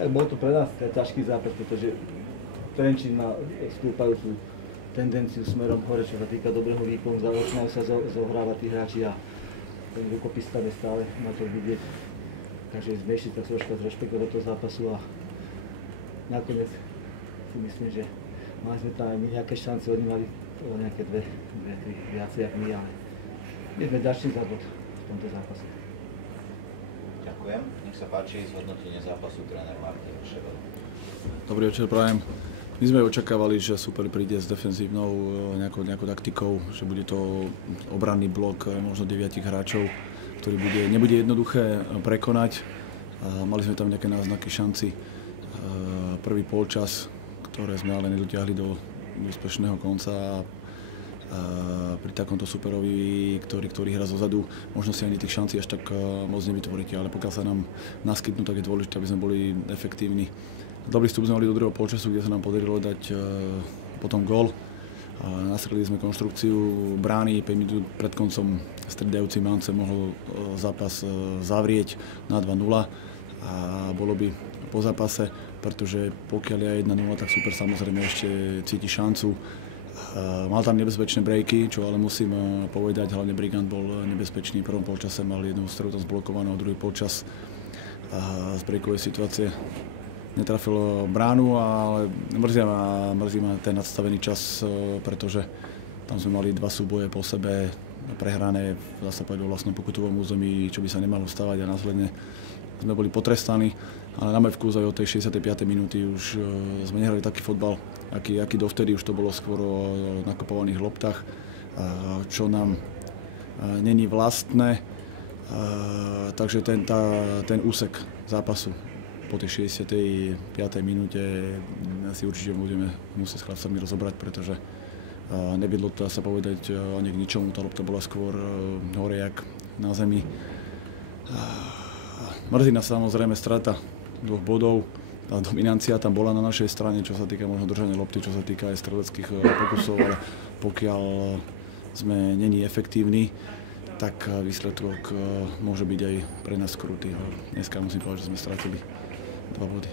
Tak bol to pre nás ťažký zápas, pretože Trenčín má stúpajúcu tendenciu smerom hore, čo sa týka dobrého výkonu, začínajú sa zohrávať tí hráči a ten rukopis tam je stále na to vidieť. Takže sme išli tak troška z rešpektu do toho zápasu a nakoniec si myslím, že mali sme tam aj my nejaké šance, oni mali nejaké dve, tri viacej ako my, ale my sme ďační za bod v tomto zápase. Ďakujem. Nech sa páči zhodnotenie zápasu tréner Martin Šebel. Dobrý večer, prajem. My sme očakávali, že super príde s defenzívnou nejakou taktikou, že bude to obranný blok možno 9 hráčov, ktorý nebude jednoduché prekonať. Mali sme tam nejaké náznaky šanci. Prvý polčas, ktoré sme ale nedotiahli do úspešného konca. Pri takomto superovi, ktorý hrá zozadu, možno si ani tých šancí až tak moc nevytvoríte, ale pokiaľ sa nám naskytnú, tak je dôležité, aby sme boli efektívni. Dobrý vstup sme mali do druhého polčasu, kde sa nám podarilo dať potom gól. Nastrelili sme konštrukciu brány, 5 minút pred koncom striedajúci Mance mohol zápas zavrieť na 2-0 a bolo by po zápase, pretože pokiaľ je 1-0, tak super samozrejme ešte cíti šancu. Mal tam nebezpečné breaky, čo ale musím povedať, hlavne Brigant bol nebezpečný. V prvom polčase mal jednu strelu tam zblokovanú, druhý polčas z breakovej situácie netrafil bránu, ale mrzí ma ten nadstavený čas, pretože tam sme mali dva súboje po sebe prehrané, dá sa povedať, vo vlastnom pokutovom území, čo by sa nemalo stávať a následne sme boli potrestaní, ale na môj vkus aj od tej 65. minúty už sme nehrali taký fotbal, aký dovtedy, už to bolo skôr o nakopovaných loptách, čo nám není vlastné, takže ten úsek zápasu po tej 65. minúte si určite budeme musieť s chlapcami rozobrať, pretože nevedlo to, dá sa povedať, ani k ničomu. Tá lopta bola skôr hore jak na zemi. Mrzí nás samozrejme strata 2 bodov. Tá dominancia tam bola na našej strane, čo sa týka možno držania lopty, čo sa týka aj streleckých pokusov, ale pokiaľ sme není efektívni, tak výsledok môže byť aj pre nás krutý. Dneska musím povedať, že sme stratili 2 body.